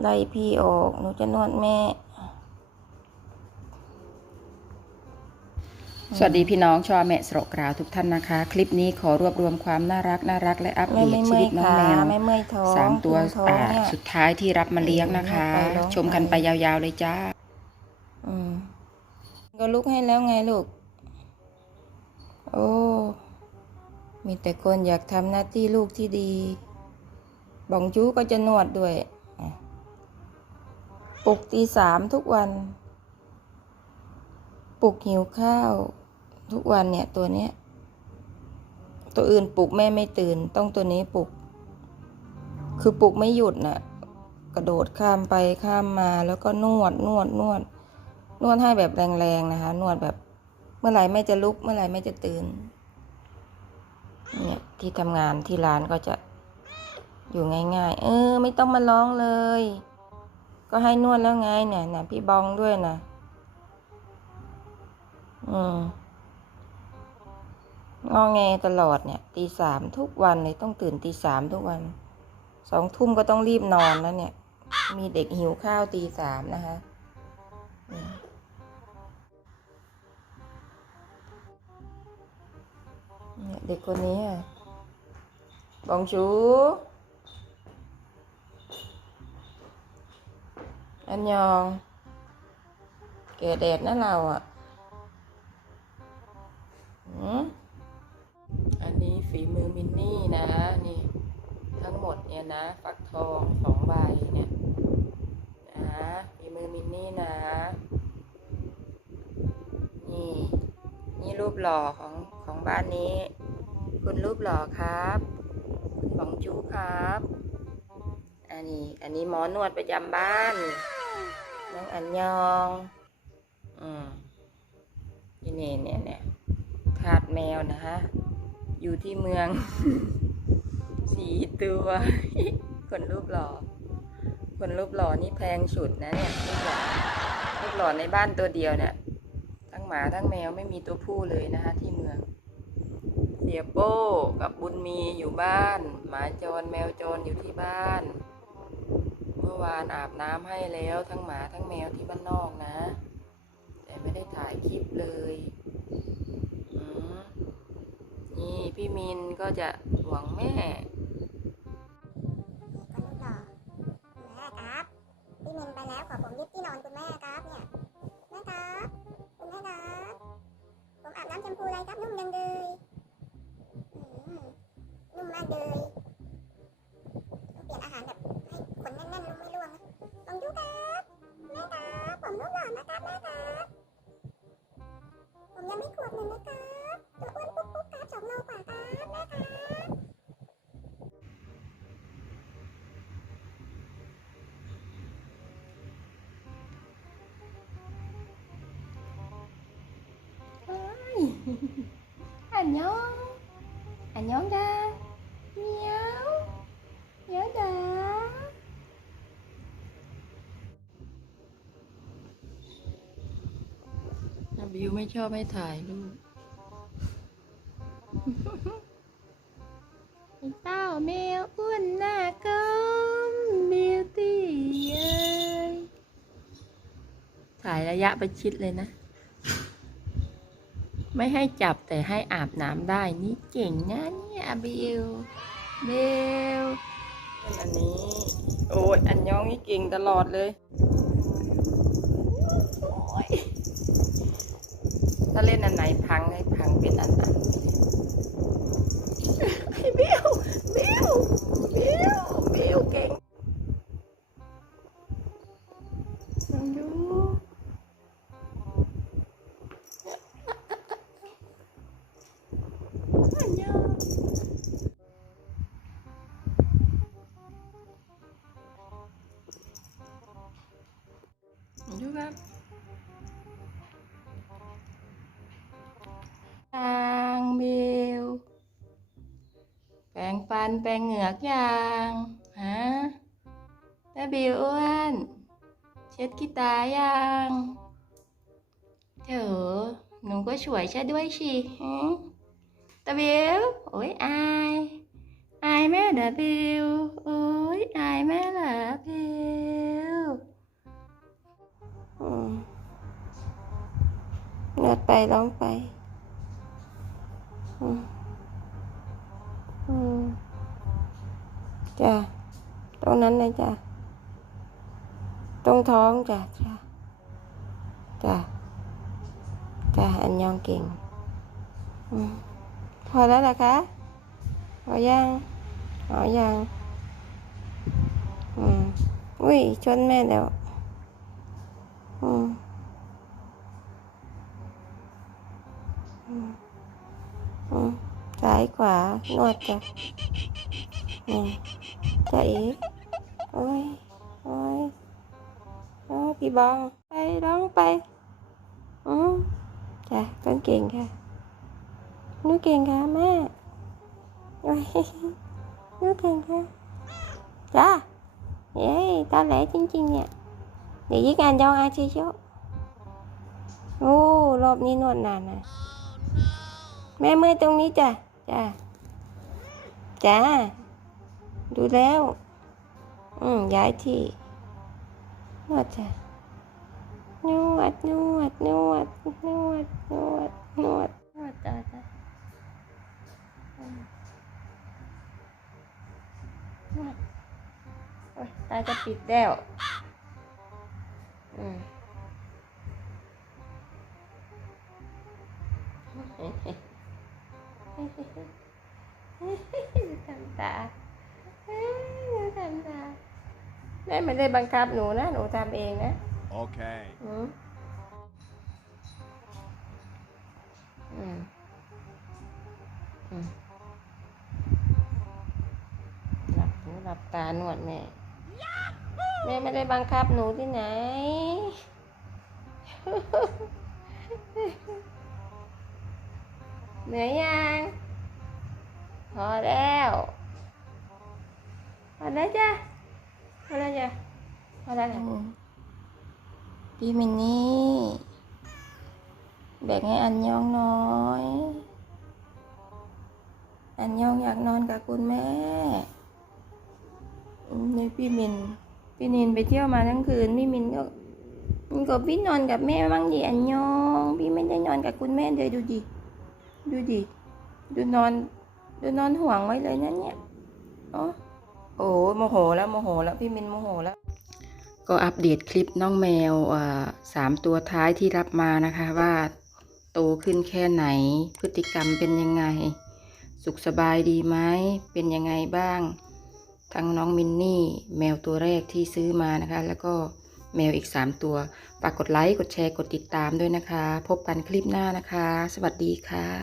ไล่พี่ออก หนูจะนวดแม่ สวัสดีพี่น้องชาวแม่สระกราวทุกท่านนะคะ คลิปนี้ขอรวบรวมความน่ารักน่ารักและอัปเดแม่ตไม่ชีเมื่อวิยตน้องขาแมวไม่เมื่อยท้องสามตัวท้องอ่าเนี่ยสุดท้ายที่รับมาเลี้ยงนะคะไปร้องชมกันไปยาวๆเลยจ้าอืมก็ลุกให้แล้วไงลูก โอ้ มีแต่คนอยากทำหน้าที่ลูกที่ดีบองจูก็จะนวดด้วยอะ ปลุกตีสามทุกวัน ปลุกหิวข้าว ทุกวันเนี่ยตัวเนี้ย ตัวอื่นปลุกแม่ไม่ตื่น ต้องตัวนี้ปลุก คือปลุกไม่หยุดน่ะ กระโดดข้ามไปข้ามมาแล้วก็นวดนวดนวด นวดให้แบบแรงๆนะคะ นวดแบบ เมื่อไหร่แม่จะลุกเมื่อไหร่แม่จะตื่น เนี่ยที่ทำงานที่ร้านก็จะอยู่ง่าย ๆ เออ ไม่ต้องมาร้องเลย ก็ให้นวดแล้วไงเนี่ยนะพี่บองด้วยนะอืมงอแงตลอดเนี่ยตีสามทุกวันเลยต้องตื่นตีสามทุกวันสองทุ่มก็ต้องรีบนอนแล้วเนี่ย มีเด็กหิวข้าวตีสามนะคะเด็กคนนี้อะบองชู อันยองแก่แดดนะเราอะอันนี้ฝีมือมินนี่นะ นี่ ทั้งหมดเนี่ยนะ ฟักทองสองใบเนี่ย นะฝีมือมินนี่นะ นี่ นี่รูปหล่อของของบ้านนี้ คุณรูปหล่อครับ คุณบองจูครับ อันนี้ อันนี้หมอนวดประจำบ้าน อันยอง อืมนี่เนี่ยเนี่ยเนี่ยทาดแมวนะฮะอยู่ที่เมืองสี่ตัว คนรูปหล่อ คนรูปหล่อนี่แพงสุดนะเนี่ยรูปหล่อรูปหล่อในบ้านตัวเดียวเนี่ย ทั้งหมาทั้งแมวไม่มีตัวผู้เลยนะคะ ที่เมือง เสียโป้กับบุญมีอยู่บ้าน หมาจรแมวจรอยู่ที่บ้าน มื่อวานอาบน้ำให้แล้วทั้งหมาทั้งแมวที่บ้านนอกนะ แต่ไม่ได้ถ่ายคลิปเลยนี่พี่มินก็จะห่วงแม่แม่ครับพี่มินไปแล้วขอผมยึดที่นอน ครับผมรูปหล่อนะครับแม่ครับผมยังไม่ขวบหนึ่งเลยครับตัวอ้วนปุ๊บปุ๊บครับสองโลกว่าครับแม่ครับอันยองอันยองจ้าเหมียวเหมียวจ้า บิวไม่ชอบให้ถ่ายรูปไอ้เต้าแมวอ้วนหน้ากลมบิวตี้เอ้ยถ่ายระยะประชิดเลยนะ ไม่ให้จับแต่ให้อาบน้ำได้นี่เก่งนะเนี่ยบิวเบลอันนี้ โอ้ยอันยองนี่เก่งตลอดเลยโอ้ย ถ้าเล่นอันไหนพังให้พังเป็นอันนั้นันแปลงเหงือกยางฮะตาบิวอ้วนเช็ดกีตาอย่างเถอะหนูก็ช่วยช่นด้วยสิตาบิวโอ้ยอายอายแม่ดาบิวโอ้ยอายแม่หลาบิวนวดไปร้องไป อืม นั้นเลยจ้ะ ตรงท้องจ้ะจ้ะจ้ะจ้ะอันยองเก่งอพอแล้วล่ะคะพอยังพอยังอืมอุ้ยชนแม่แล้วอืมอืมซ้ายขวานวดจ้ะอืมจ้ะเอ๋ โอ้ยโอ้ยโอ้ยพี่บองไปร้องไปอืมจ้ะต้องเก่งค่ะนูเก่งค่ะแม่โอ้ยนูเก่งค่ะจ้ะเย้ตาแหลจริงๆเนี่ยเดี๋ยวยิ่งอ่านยองอาชีโชโอ้รอบนี้นวดนานนะแม่เมื่อตรงนี้จ้ะจ้ะจ้ะดูแล้ว อืมย้ายที่นวดจ้ะนวดนวดนวดนวดนวดนวดนวดจ้ะจ้ะนวดโอ้ยตาจะปิดแล้วอืมทำตาเอ้ย ทำตาแม่ไม่ได้บังคับหนูนะ หนูทำเองนะ Okay. อืมอืมอืมหลับหูหลับตานวดแม่ แม่ไม่ได้บังคับหนูที่ไหน เหนื่อยยัง พอแล้ว พอแล้วจ้ะพอแล้วจ้ะพอแล้วจ้ะพี่มินนี่แบ่งให้อันยองน้อย อันยองอยากนอนกับคุณแม่อืมนี่พี่มิน พี่นินไปเที่ยวมาทั้งคืนพี่มินก็มันก็พี่นอนกับแม่บ้างดิอันยอง พี่ไม่ได้นอนกับคุณแม่เลยดูดิ ดูดิ ดูนอน ดูนอนห่วงไว้เลยนะเนี่ยโอ้ โอ้โมโหแล้วโมโหแล้วพี่มินโมโหแล้ว ก็อัปเดตคลิปน้องแมวสามตัวท้ายที่รับมานะคะว่าโตขึ้นแค่ไหน พฤติกรรมเป็นยังไง สุขสบายดีไหมเป็นยังไงบ้าง ทั้งน้องมินนี่ แมวตัวแรกที่ซื้อมานะคะ แล้วก็แมวอีก 3 ตัว ฝากกดไลค์ กดแชร์ กดติดตามด้วยนะคะ พบกันคลิปหน้านะคะ สวัสดีค่ะ